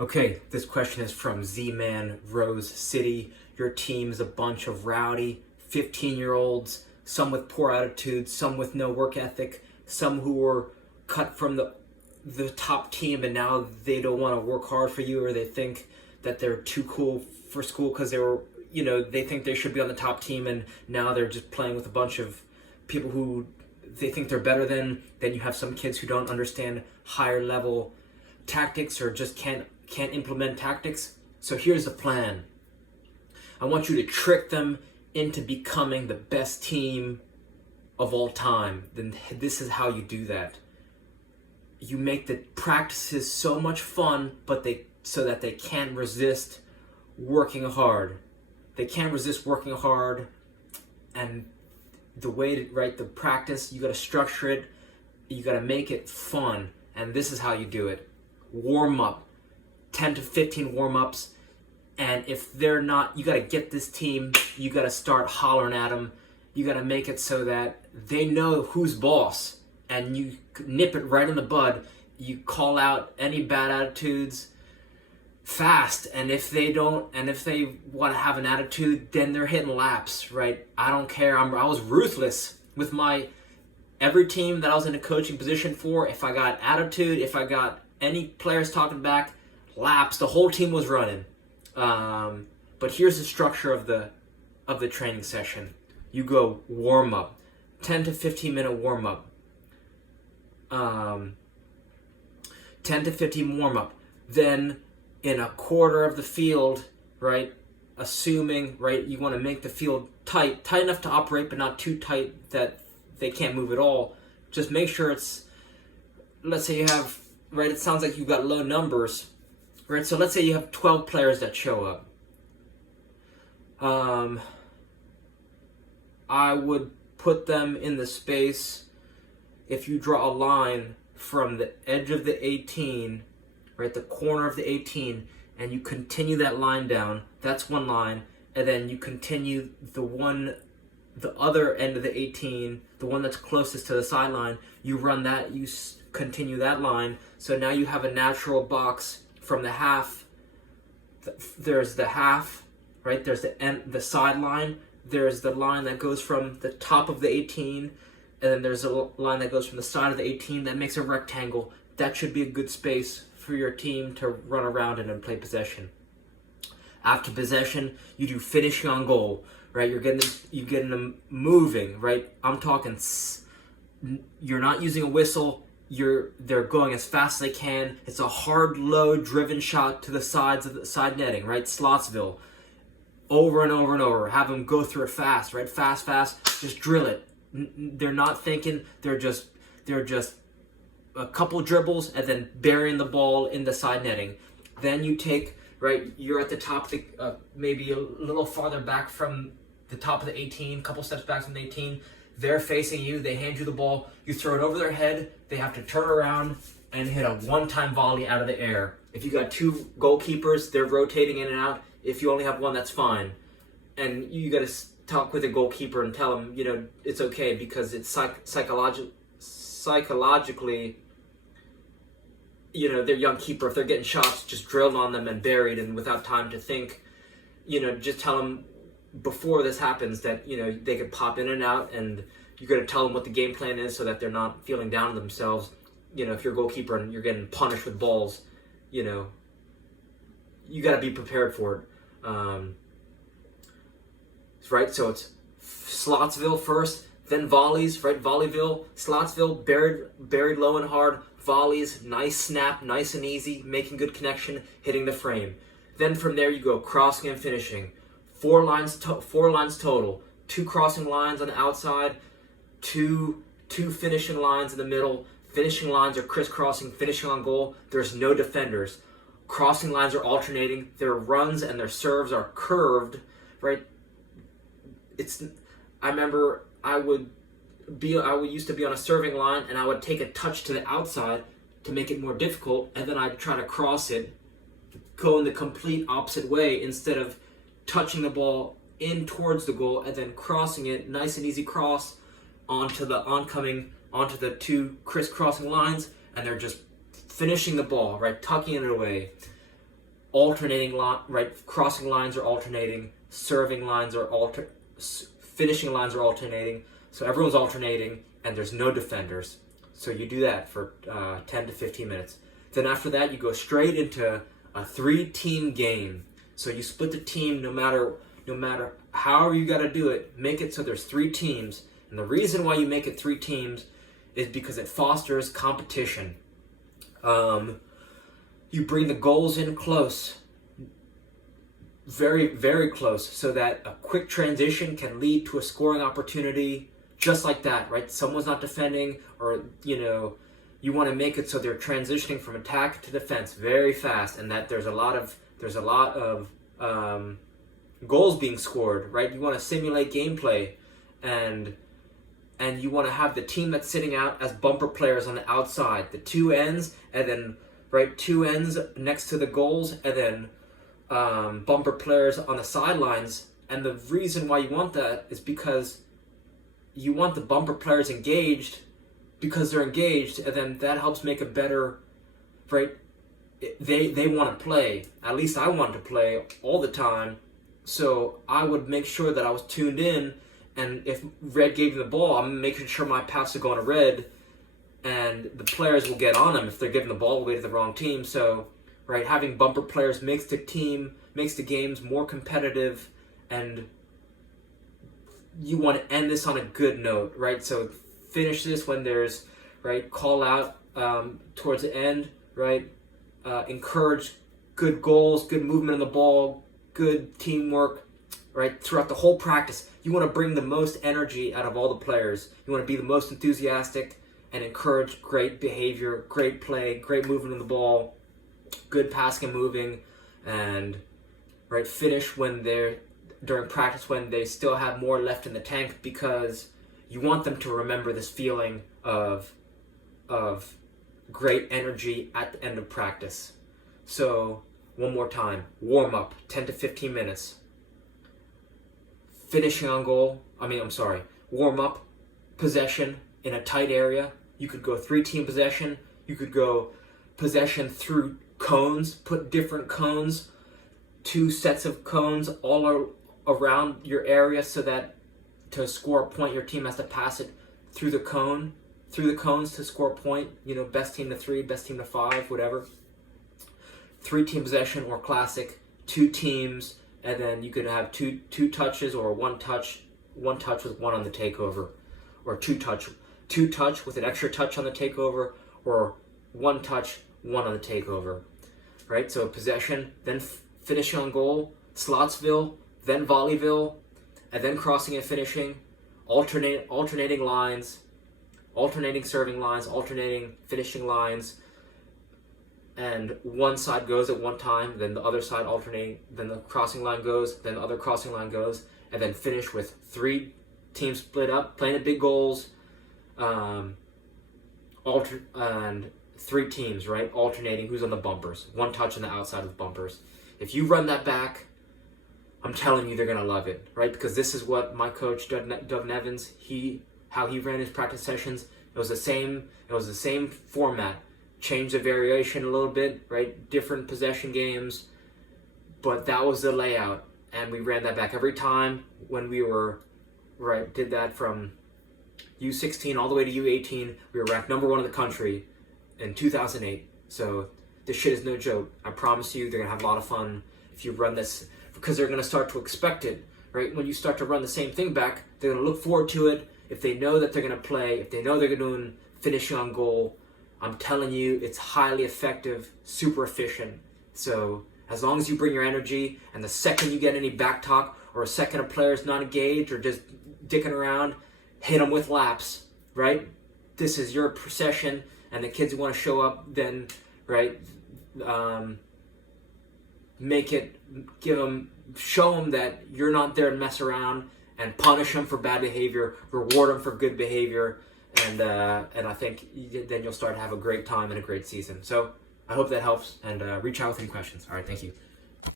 Okay, this question is from Z-Man Rose City. Your team's a bunch of rowdy 15-year-olds, some with poor attitudes, some with no work ethic, some who were cut from the top team and now they don't want to work hard for you, or they think that they're too cool for school because they think they should be on the top team, and now they're just playing with a bunch of people who they think they're better than. Then you have some kids who don't understand higher level tactics or just can't implement tactics. So here's the plan. I want you to trick them into becoming the best team of all time. Then this is how you do that. You make the practices so much fun, so that they can't resist working hard. They can't resist working hard, and the way to write the practice, you got to structure it, you got to make it fun, and this is how you do it. Warm up, 10 to 15 warm-ups, and if they're not, you got to get this team, you got to start hollering at them, you got to make it so that they know who's boss, and you nip it right in the bud. You call out any bad attitudes fast, and if they want to have an attitude, then they're hitting laps, right? I don't care. I was ruthless with every team that I was in a coaching position for. If I got attitude, if I got any players talking back, laps, the whole team was running. But here's the structure of the training session. You go warm up, 10 to 15 minute warm up. 10 to 15 warm up. Then in a quarter of the field, right, assuming, right, you want to make the field tight enough to operate, but not too tight that they can't move at all. Just make sure it's, let's say you have, right, it sounds like you've got low numbers, right? So let's say you have 12 players that show up. I would put them in the space, if you draw a line from the edge of the 18, right, the corner of the 18, and you continue that line down, that's one line, and then you continue the other end of the 18, the one that's closest to the sideline, you run that, you continue that line, so now you have a natural box from the half. There's the half, right, there's the sideline, there's the line that goes from the top of the 18, and then there's a line that goes from the side of the 18 that makes a rectangle. That should be a good space for your team to run around in and play possession. After possession, you do finishing on goal, right? You're getting them moving, right? I'm talking, you're not using a whistle. They're going as fast as they can. It's a hard, low, driven shot to the sides of the side netting, right? Slotsville. Over and over and over. Have them go through it fast, right? Fast. Just drill it. They're not thinking. They're just a couple dribbles and then burying the ball in the side netting. Then you take, right, you're at the top, maybe a little farther back from the top of the 18, couple steps back from the 18. They're facing you. They hand you the ball. You throw it over their head. They have to turn around and hit a one-time volley out of the air. If you got two goalkeepers, they're rotating in and out. If you only have one, that's fine. And you got to talk with the goalkeeper and tell him, it's okay, because it's psychologically, their young keeper, if they're getting shots just drilled on them and buried and without time to think, just tell them before this happens that, they could pop in and out, and you're going to tell them what the game plan is so that they're not feeling down on themselves. If you're a goalkeeper and you're getting punished with balls, you got to be prepared for it. Right, so it's Slotsville first, then volleys, right? Volleyville, Slotsville, buried low and hard, volleys, nice snap, nice and easy, making good connection, hitting the frame. Then from there you go crossing and finishing. Four lines total. 2 crossing lines on the outside, two finishing lines in the middle. Finishing lines are crisscrossing, finishing on goal. There's no defenders. Crossing lines are alternating. Their runs and their serves are curved, right? I remember I would used to be on a serving line, and I would take a touch to the outside to make it more difficult, and then I'd try to cross it, go in the complete opposite way, instead of touching the ball in towards the goal and then crossing it, nice and easy cross onto the 2 crisscrossing lines, and they're just finishing the ball, right, tucking it away. alternating right? Crossing lines are alternating, serving lines are finishing lines are alternating. So everyone's alternating, and there's no defenders. So you do that for 10 to 15 minutes. Then after that, you go straight into a 3-team game. So you split the team no matter however you got to do it. Make it so there's 3 teams. And the reason why you make it 3 teams is because it fosters competition. You bring the goals in close, very, very close, so that a quick transition can lead to a scoring opportunity just like that, right? Someone's not defending, or, you want to make it so they're transitioning from attack to defense very fast, and that there's a lot of goals being scored, right? You want to simulate gameplay, and you want to have the team that's sitting out as bumper players on the outside, the 2 ends, and then 2 ends next to the goals, and then bumper players on the sidelines. And the reason why you want that is because you want the bumper players engaged, because they're engaged, and then that helps make a better, right? They want to play. At least I want to play all the time. So I would make sure that I was tuned in, and if red gave me the ball, I'm making sure my pass is going to red, and the players will get on them if they're giving the ball away to the wrong team. So, right, having bumper players makes the games more competitive, and you want to end this on a good note, right? So finish this when there's, right, call out towards the end, right? Encourage good goals, good movement of the ball, good teamwork, right? Throughout the whole practice, you want to bring the most energy out of all the players. You want to be the most enthusiastic and encourage great behavior, great play, great movement of the ball, good passing and moving, and, right, finish during practice when they still have more left in the tank, because you want them to remember this feeling of great energy at the end of practice. So, one more time, warm up, 10 to 15 minutes. Finishing on goal, warm up, possession in a tight area. You could go 3-team possession. You could go possession through cones, put different cones, 2 sets of cones all around your area, so that to score a point, your team has to pass it through the cones to score a point. Best team to 3, best team to 5, whatever. 3-team possession or classic, 2 teams, and then you could have two touches, or one touch with one on the takeover, or two touch with an extra touch on the takeover, or 1 touch, 1 on the takeover, right? So possession, then finishing on goal, Slotsville, then Volleyville, and then crossing and finishing, alternating lines, alternating serving lines, alternating finishing lines, and one side goes at one time, then the other side alternating, then the crossing line goes, then the other crossing line goes, and then finish with 3 teams split up, playing at big goals, and 3 teams, right, alternating who's on the bumpers, 1 touch on the outside of the bumpers. If you run that back, I'm telling you, they're going to love it, right? Because this is what my coach, Doug Nevins, how he ran his practice sessions. It was the same format. Changed the variation a little bit, right? Different possession games, but that was the layout, and we ran that back every time when we were, right, did that from U16 all the way to U18. We were ranked number 1 in the country in 2008. So this shit is no joke. I promise you, they're gonna have a lot of fun if you run this, because they're gonna start to expect it, right? When you start to run the same thing back, they're gonna look forward to it. If they know that they're gonna play, if they know they're doing finishing on goal, I'm telling you, it's highly effective, super efficient. So as long as you bring your energy, and the second you get any back talk, or a second a player's not engaged or just dicking around, hit them with laps, right? This is your session, and the kids who want to show up, then, right, show them that you're not there to mess around, and punish them for bad behavior, reward them for good behavior, and I think then you'll start to have a great time and a great season. So I hope that helps, and reach out with any questions. All right, thank you.